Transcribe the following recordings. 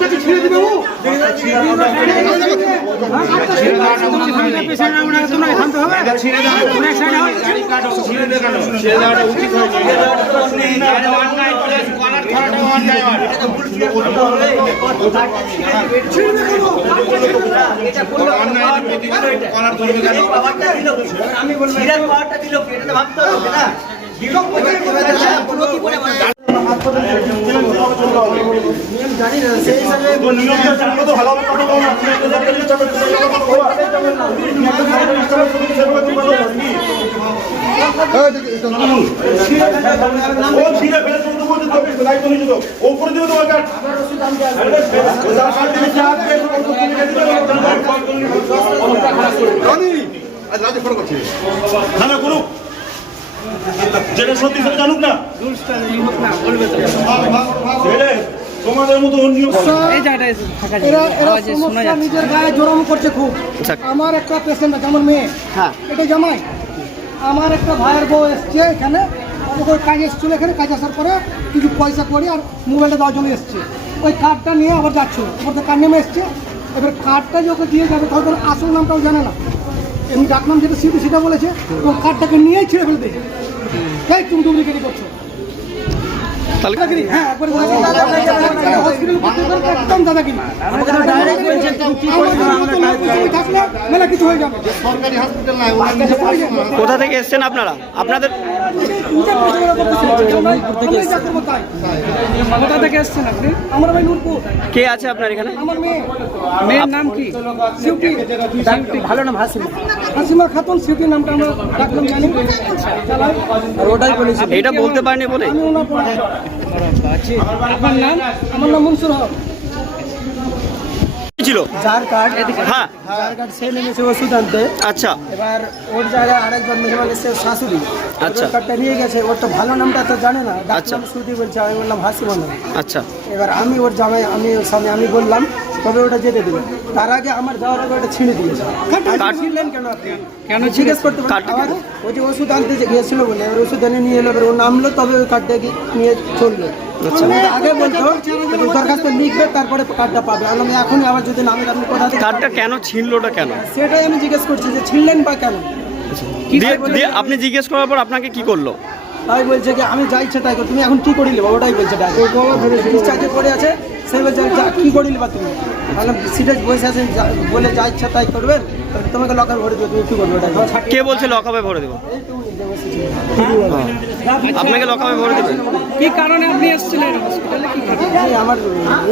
কার্ডটাকে ছিঁড়ে দিবে ও আমি বলবো ভাবতে হবে না জানি না সেই হিসাবে যেটা সত্যি সেটা জানুক না তোমাদের মতো নিজের গায়ে জোরাম করছে খুব। আমার একটা পেশেন্ট আছে, আমার মেয়ে, এটা জামাই, আমার একটা ভাইয়ের বউ এসছে এখানে, ওদের কাজ এসেছিল এখানে, কাজ আসার পরে কিছু পয়সা করি আর মোবাইলটা দেওয়ার জন্য এসছে, ওই কার্ডটা নিয়ে আবার যাচ্ছিল, ওপর তো কার্ড নেমে এসছে, এবার কার্ডটা যে ওকে দিয়ে যাবে তখন আসল নামটাও জানে না, এমনি ডাকনাম যেটা সিটি সেটা বলেছে, এবং কার্ডটাকে নিয়েই ছিঁড়ে ফেলে দিয়েছে। তাই তুমি ডুপ্লিকেটই করছো। হ্যাঁ, একদম দাদাগিরি মেলা কিছু হয়ে যাবে। কোথা থেকে এসছেন আপনারা? আপনাদের কোথা থেকে এসছেন আপনি? আমার ভাই নূরপুর। কে আছে আপনার এখানে? আমার মেয়ে। মেয়ের নাম কি? সিউটি। ভালো নাম হাসিমা। হাসিমা খাতুন। সিউটি নামটা আমরা ডাকলাম, জানি চালাই আর ওটাই বলেছি। এটা বলতে পারেনি বলে আমি ওনার আপনার নাম? আমার নাম মনসুর হক। ছিল যার কার্ড, হ্যাঁ, যার কার্ড সে নেমেছে ওষুধ আনতে। আচ্ছা, এবার ওর জায়গায় আরেকজন মেহমান এসে শাশুড়ি, আচ্ছা। ওর কার্ডটা নিয়ে গেছে, ওর তো ভালো নামটা তো জানে না, আচ্ছা। ডাকলাম শ্রুতি বলছে, আমি বললাম হাসিমা নাম। আচ্ছা, এবার আমি ওর জামাই, আমি ওর স্বামী, আমি বললাম তবে ওটা যেতে দেবে, তার আগে আমার যাওয়ার আগে ওটা ছিঁড়ে দিয়েছে। ছিঁড়লেন কেন আপনি? কেন জিজ্ঞেস করতে পারেন? ওই যে ওষুধ আনতে গিয়েছিল বলে, এবার ওষুধ এনে নিয়ে এলো, এবার ও নামলো তবে ওই কার্ডটা নিয়ে চললো। আগে বলতো দরখাস্ত লিখবে তারপরে কার্ডটা পাবে, আমি এখনই আবার যদি নামে আপনি কোথা থেকে কার্ডটা কেন ছিনলোটা কেন, সেটাই আমি জিজ্ঞেস করছি যে ছিঁড়লেন বা কেন। দিয়ে আপনি জিজ্ঞেস করার পর আপনাকে কি করলো? তাই বলছে যে আমি যা ইচ্ছা তাই করি, তুমি এখন কি করিলে বা, ওটাই বলছে। ডিসচার্জে পড়ে আছে, সে বলছে কি করিলে বা তুমি, তাহলে সিটে বসে আছেন বলে যা ইচ্ছা তাই করবেন, তোমাকে লকার ভরে দেবে, তুমি কি করবে ওটা? কে বলছে লকআপে ভরে দেবো? আপনাকে লকআপে ভরে দেবে? কি কারণে আপনি এসেছিলেন হসপিটালে? কি কারণে? আমার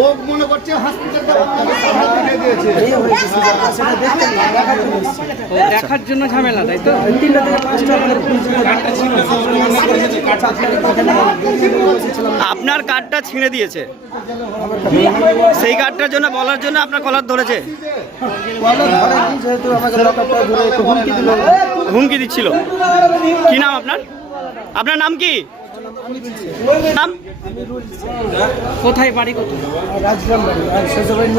ও মনে করছে হসপিটালটা দেখার জন্য ঝামেলা, তাই তো? 3টা থেকে 5টা আমাদের আপনার কার্ডটা ছিঁড়ে দিয়েছে, সেই কার্ডটার জন্য বলার জন্য আপনার কলার ধরেছে, যেহেতু আমাকে লকআপটা ধরে একটু হুমকি দিল। হুমকি দিচ্ছিল। কি নাম আপনার? আপনার নাম কি? নাম? কোথায় বাড়ি? কোথায়? রাজগ্রাম বাড়ি, আর শ্বশুরবাড়ি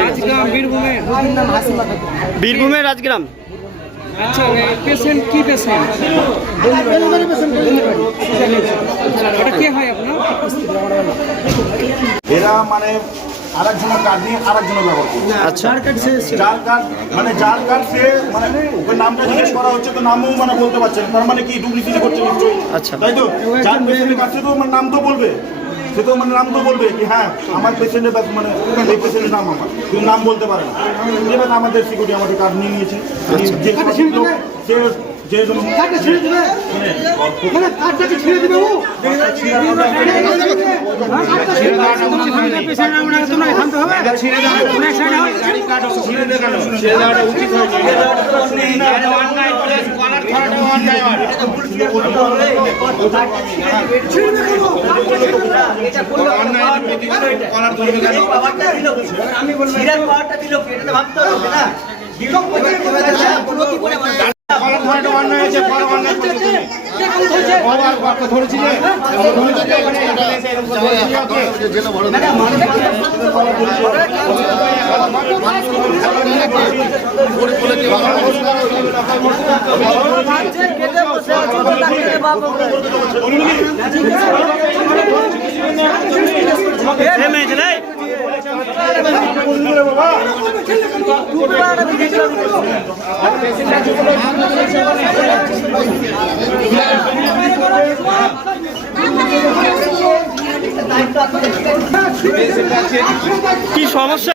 রাজগ্রাম, বীরভূমে। নাম হাসিমা খাতুন। বীরভূমে রাজগ্রাম। আচ্ছা, পেশেন্ট কি পেশেন্ট? ওটা কে হয় আপনার? এরা মানে আরেকজনের কার্ড নিয়ে আরেকজনের ব্যবহার করছে। আচ্ছা, যার কার্ড মানে ওকে নামটা জিজ্ঞেস করা হচ্ছে, তো নামও মানে বলতে পারছেন, তার মানে কি ডুপ্লিকেট করছে নিশ্চয়ই। আচ্ছা, তাই তো যার পেশেন্টের কাছে তো মানে নাম তো বলবে, সে তো মানে নাম তো বলবে কি হ্যাঁ আমার পেশেন্টের মানে এই পেশেন্টের নাম আমার, কিন্তু নাম বলতে পারে না। এবার আমাদের সিকিউরিটি আমাদের কার্ড নিয়ে নিয়েছে, যে লোক সে যে কার্ডটা ছিঁড়ে দিবে, মানে কার্ডটাকে ছিঁড়ে দিবে ও আমি বলবো ভাবতে হবে না। কে মেরেছে রে? কি সমস্যা?